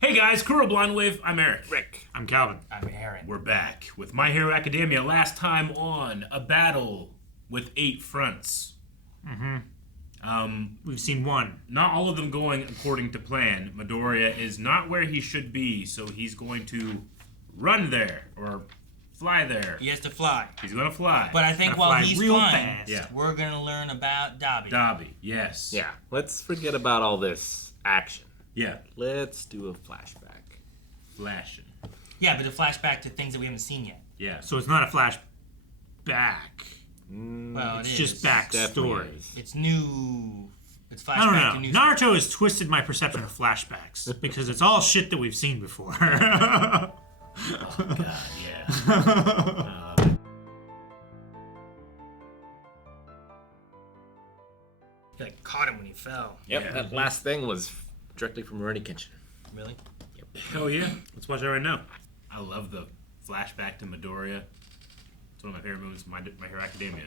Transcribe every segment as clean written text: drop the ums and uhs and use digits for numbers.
Hey guys, Kuro Blondwave, I'm Eric. Rick. I'm Calvin. I'm Aaron. We're back with My Hero Academia. Last time on a battle with 8 fronts. We've seen one. Not all of them going according to plan. Midoriya is not where he should be, so he's going to run there or fly there. He has to fly. He's going to fly. But I think Gotta while fly he's real flying, fast. we're going to learn about Dabi. Dabi, yes. Yeah, let's forget about all this action. Yeah, Let's do a flashback. flashing. Yeah, but a flashback to things that we haven't seen yet. Yeah. So it's not a flashback. Well, It's just backstory. is. It's new. It's flashback I to don't new know. Naruto has twisted my perception of flashbacks because it's all shit that we've seen before. God, yeah. He like caught him when he fell. Yep, Yeah. that last thing was directly from Rurouni Kenshin. Really? Hell yeah. Let's watch that right now. I love the flashback to Midoriya. It's one of my favorite moments of My Hero Academia.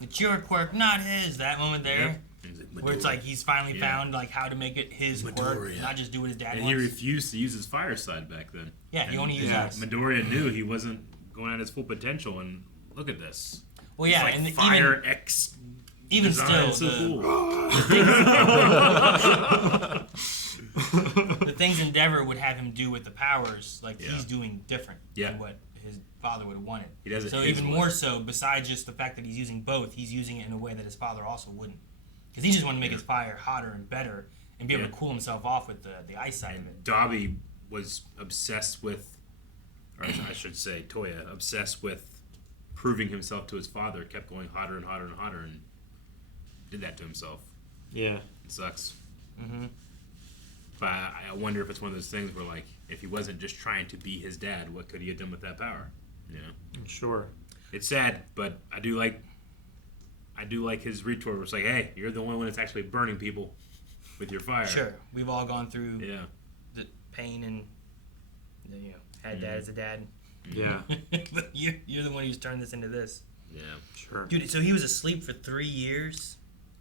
It's your quirk, not his. That moment there, He's like, where it's "Midoriya." like he's finally Yeah. found like how to make it his quirk, Midoriya. not just do what his dad And he wants. refused to use his fire side back then. Yeah, he And only used yeah, ice. Midoriya knew he wasn't going at his full potential, and look at this. Well, yeah, It's like and Fire X even design. still, It's so cool. the things Endeavor would have him do with the powers, like Yeah. he's doing different Yeah. than what his father would have wanted. He does it so his even way. more so, besides just the fact that he's using both, he's using it in a way that his father also wouldn't. Because he just wanted to make his fire hotter and better and be able Yeah. to cool himself off with the ice side of it. Dabi was obsessed with, or I should say, Toya, obsessed with proving himself to his father, kept going hotter and hotter and hotter, and did that to himself. Yeah. It sucks. Mm-hmm. But I wonder if it's one of those things where, like, if he wasn't just trying to be his dad, what could he have done with that power? You know? Sure. It's sad, but I do like his retort where it's like, hey, you're the only one that's actually burning people with your fire. Sure, we've all gone through Yeah. the pain and had dad as a dad. Yeah. But you're the one who's turned this into this. Yeah. Sure. Dude, so he was asleep for 3 years?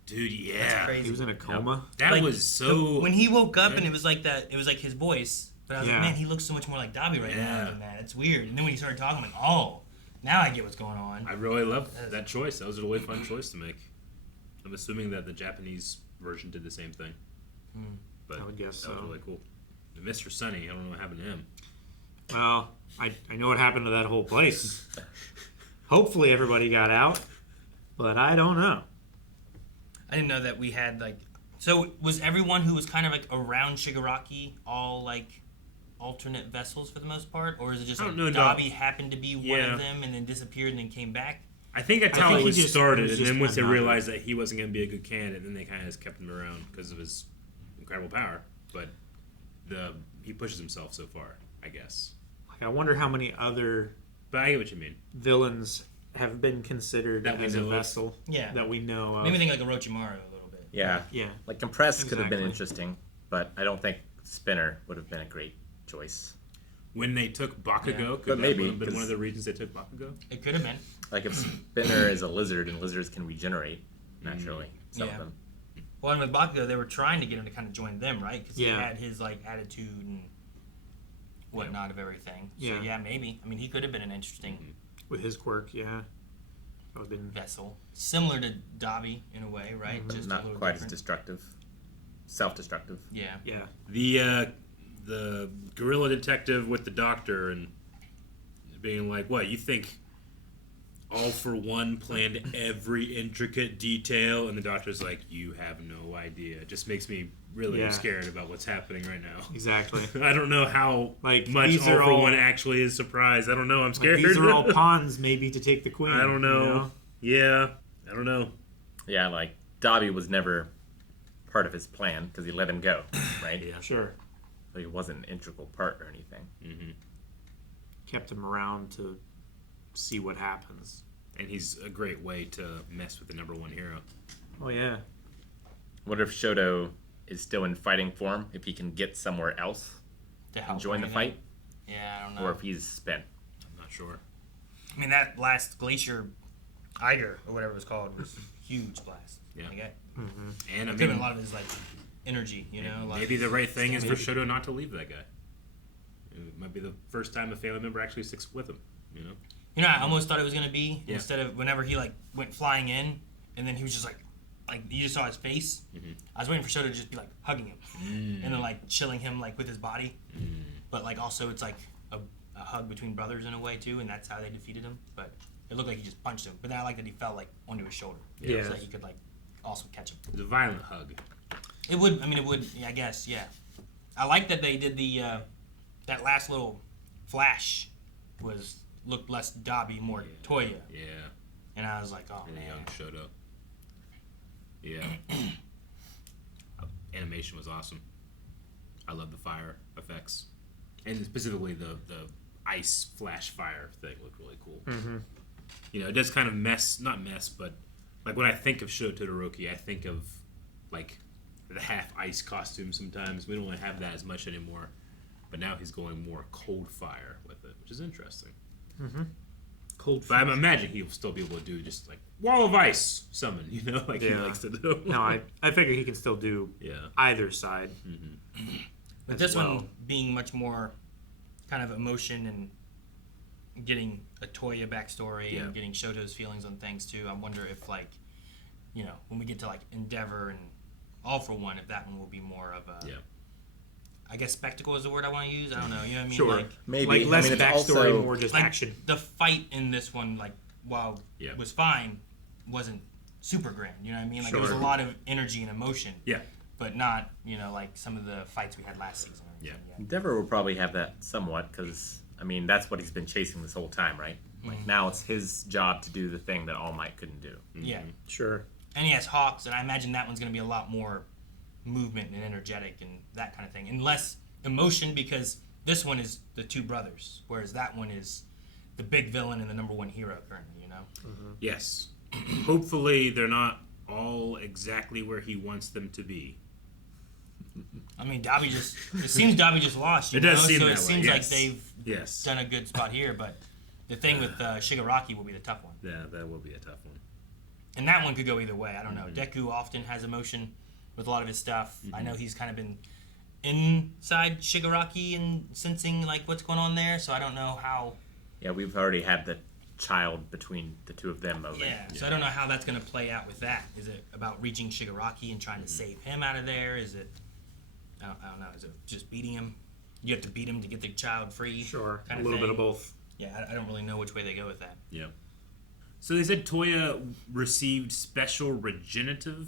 Dude, yeah. That's crazy. He was in a coma. That Like, was so... when he woke up and Yeah. it was like that, it was like his voice. But I was Yeah. like, man, he looks so much more like Dabi right Yeah. now than that. It's weird. And then when he started talking, I'm like, oh, now I get what's going on. I really love that choice. That was a really fun choice to make. I'm assuming that the Japanese version did the same thing. But I would guess that was so. really cool. And Mr. Sunny, I don't know what happened to him. Well, I know what happened to that whole place. Hopefully everybody got out, but I don't know. I didn't know that we had like. So was everyone who was kind of like around Shigaraki all like alternate vessels for the most part, or is it just I like don't know, Dabi happened to be one Yeah. of them and then disappeared and then came back? I think that's I how think it he was just- started, it was and just then once they another- realized that he wasn't going to be a good candidate, then they kind of just kept him around because of his incredible power. But he pushes himself so far, I guess. Like, I wonder how many other But I get what you mean. villains have been considered That we as a know of. vessel Yeah. that we know of. Maybe think like Orochimaru a little bit. Yeah. Yeah. Like compressed could have been Exactly. interesting, but I don't think Spinner would have been a great choice. When they took Bakugo, Yeah. could But that maybe, have been one of 'cause- the reasons they took Bakugo? It could have been. Like if Spinner is a lizard and lizards can regenerate naturally, some Yeah. of them. Well, and with Bakugo, they were trying to get him to kind of join them, right? Because he Yeah. had his like attitude and whatnot of everything. So Yeah. yeah, maybe. I mean, he could have been an interesting With his quirk, yeah. That would have been vessel, similar to Dabi in a way, right? Just a Not little quite different. as destructive. Self-destructive. Yeah. yeah. The guerrilla detective with the doctor and being like, what, you think All For One planned every intricate detail? And the doctor's like, you have no idea. It just makes me really Yeah. scared about what's happening right now. Exactly. I don't know how Like, much these All are For all- One actually is surprised. I don't know. I'm Like, scared. these are all pawns maybe to take the queen. I don't know. you know? Yeah, I don't know. Yeah, like Dabi was never part of his plan because he let him go, right? Yeah. Sure. So he wasn't an integral part or anything. Mm-hmm. Kept him around to see what happens. And he's a great way to mess with the number one hero. Oh, yeah. What if Shoto is still in fighting form, if he can get somewhere else To help and join the bring fight, him. Yeah, I don't know. or if he's spent? I'm not sure. I mean, that last glacier Eiger or whatever it was called was a huge blast. Yeah. Like, it And I could have been a mean, lot of his like energy, you know. Like, maybe the right thing is for Maybe. Shoto not to leave that guy. It might be the first time a family member actually sticks with him. You know. You know, I almost thought it was gonna be Yeah. instead of whenever he like went flying in, and then he was just like you just saw his face. Mm-hmm. I was waiting for Shoto to just be like hugging him, and then like chilling him like with his body. But like also it's like a hug between brothers in a way too, and that's how they defeated him. But it looked like he just punched him. But then I like that he fell like onto his shoulder, Yeah. so that he could like also catch him. It's a violent hug. It would. I mean, it would. I guess. Yeah. I like that they did the that last little flash looked less Dabi, more Toya, Yeah. and I was like, oh Really man. young Shoto. Yeah. Animation was awesome. I love the fire effects, and specifically the ice flash fire thing looked really cool. Mm-hmm. You know, it does kind of not mess, but like when I think of Shoto Todoroki, I think of like the half ice costume. Sometimes we don't really have that as much anymore, but now he's going more cold fire with it, which is interesting. Mm-hmm. Cold. But I'm imagining he'll still be able to do just like wall of ice summon, you know, like he Yeah. likes to do. No, I figure he can still do Yeah. either side. But as this well. one being much more kind of emotion and getting a Toya backstory Yeah. and getting Shoto's feelings on things too. I wonder if like, you know, when we get to like Endeavor and All for One, if that one will be more of a, Yeah. I guess spectacle is the word I want to use. I don't know. You know what I mean? Sure. Like, Maybe. Like less I mean, it's backstory, also, more just like action. the fight in this one, like while Yeah. was fine, wasn't super grand. You know what I mean? Like there was a Sure. lot of energy and emotion, Yeah. but not like some of the fights we had last season. Or anything. Yeah. Endeavor will probably have that somewhat because, I mean, that's what he's been chasing this whole time, right? Like, now it's his job to do the thing that All Might couldn't do. Yeah. Sure. And he has Hawks, and I imagine that one's going to be a lot more movement and energetic and that kind of thing, and less emotion because this one is the two brothers, whereas that one is the big villain and the number one hero currently. You know. Yes. Hopefully they're not all exactly where he wants them to be. I mean, it seems Dabi just lost. You It does know? seem so that it way, seems yes. like they've Yes. done a good spot here, but the thing with Shigaraki will be the tough one. Yeah, that will be a tough one. And that one could go either way. I don't know. Deku often has emotion with a lot of his stuff. I know he's kind of been inside Shigaraki and sensing like what's going on there, so I don't know how. Yeah, we've already had the child between the two of them moment. Yeah, so I don't know how that's going to play out with that. Is it about reaching Shigaraki and trying to save him out of there? Is it, I don't know, is it just beating him? You have to beat him to get the child free? Sure. kind A of little thing? bit of both. Yeah, I don't really know which way they go with that. Yeah. So they said Toya received special regenerative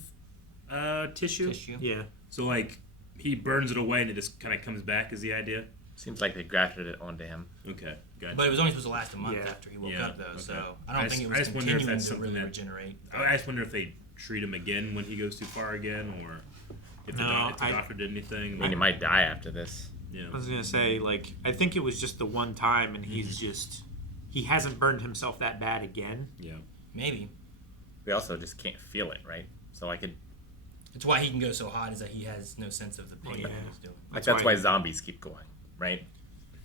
tissue. Yeah. So like he burns it away and it just kind of comes back. Is the idea? Seems like they grafted it onto him. Okay, gotcha. But it was only supposed to last a month Yeah. after he woke Yeah, up, though, okay. so I I don't just- think it I was just wonder if continuing that's to something really that- regenerate. I just wonder if they treat him again when he goes too far again, or if the, No, if the doctor did anything. I mean, he might die after this. Yeah. I was gonna say, like, I think it was just the one time, and he's just he hasn't burned himself that bad again. Yeah. Maybe. We also just can't feel it, right? So I could, It's why he can go so hot is that he has no sense of the pain yeah. that he's doing. like, that's why zombies keep going, right?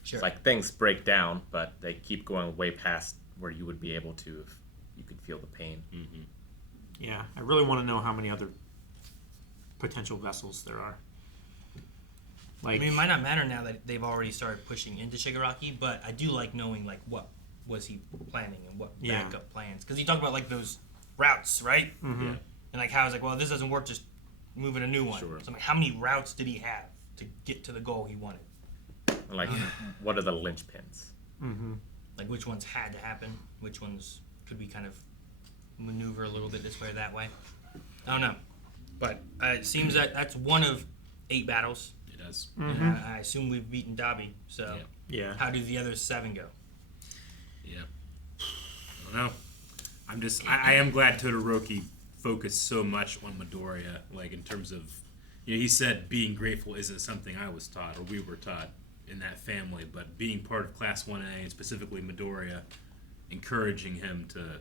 Sure. It's like things break down, but they keep going way past where you would be able to if you could feel the pain. Yeah, I really want to know how many other potential vessels there are. I Like, mean, it might not matter now that they've already started pushing into Shigaraki, but I do like knowing, like, what was he planning and what Yeah. backup plans. Because he talked about, like, those routes, right? mhm. Yeah. And, like, how I was like, well, if this doesn't work, just move in a new one. Sure. So I'm like, how many routes did he have to get to the goal he wanted? Like, what are the linchpins? Mhm. Like, which ones had to happen? Which ones could we kind of maneuver a little bit this way or that way? I don't know. But it seems that that's one of 8 battles. It does. And I assume we've beaten Dabi. So Yeah. how do the other 7 go? Yeah. I don't know. I am glad Todoroki focused so much on Midoriya, like in terms of, he said being grateful isn't something I was taught or we were taught in that family, but being part of Class 1A and specifically Midoriya, encouraging him to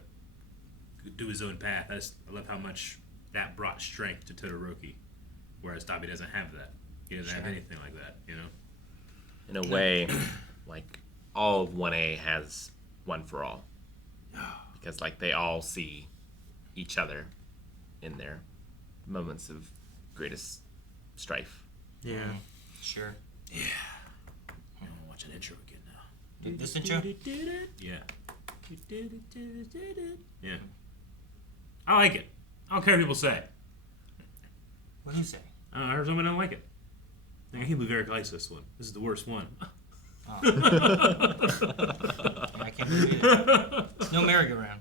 do his own path. I love how much that brought strength to Todoroki, whereas Dabi doesn't have that. He doesn't have anything like that, In a way, like, all of 1A has one for all. Because, like, they all see each other in their moments of greatest strife. Yeah. Sure. I want to watch an This intro? Yeah. Yeah. I like it. I don't care what people say. What do you say? I heard somebody don't like it. I can't believe Eric likes this one. This is the worst one. I can't believe it. No merry-go-round.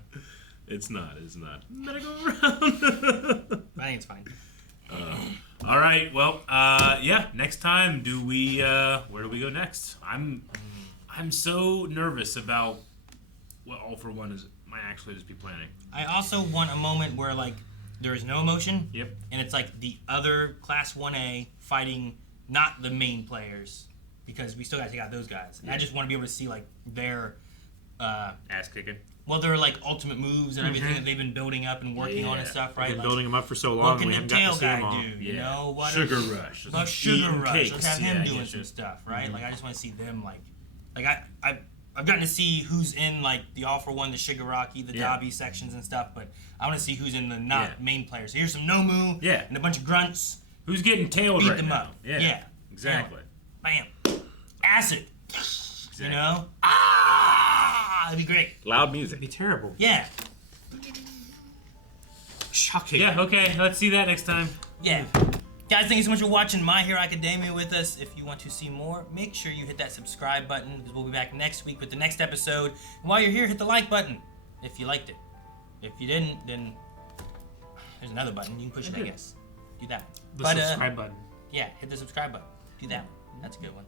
It's not. Merry-go-round. I think it's fine. All right. Well, yeah. Next time, do we? Where do we go next? I'm so nervous about what All for One is. Might actually just be planning. I also want a moment where like there is no emotion. Yep. And it's like the other Class 1A fighting not the main players because we still got to take out those guys. And I just want to be able to see like their Ass kicking. well, their like ultimate moves and everything that they've been building up and working on and stuff, right? Been Like, building them up for so what long, can we the haven't got tail to see them guy all. do? You know what? Sugar Rush. About Sugar Eating Rush. cakes. Let's have him Yeah, doing yeah, some yeah. stuff, right? Like I just want to see them like I've gotten to see who's in like the All for One, the Shigaraki, the Yeah. Dabi sections and stuff, but I want to see who's in the not Yeah. main players. Here's some Nomu Yeah. and a bunch of grunts. Who's getting tailed Beat right them now? up. Yeah. Yeah. Exactly. Bam. Acid. Exactly. You know? That'd be great. Loud music. It'd be terrible. Yeah. Shocking. Yeah. Okay. Let's see that next time. Yeah. Guys, thank you so much for watching My Hero Academia with us. If you want to see more, make sure you hit that subscribe button because we'll be back next week with the next episode. And while you're here, hit the like button if you liked it. If you didn't, then there's another button. You can push it, I guess. Do that one. The But, subscribe button. Yeah, hit the subscribe button. Do that one. That's a good one.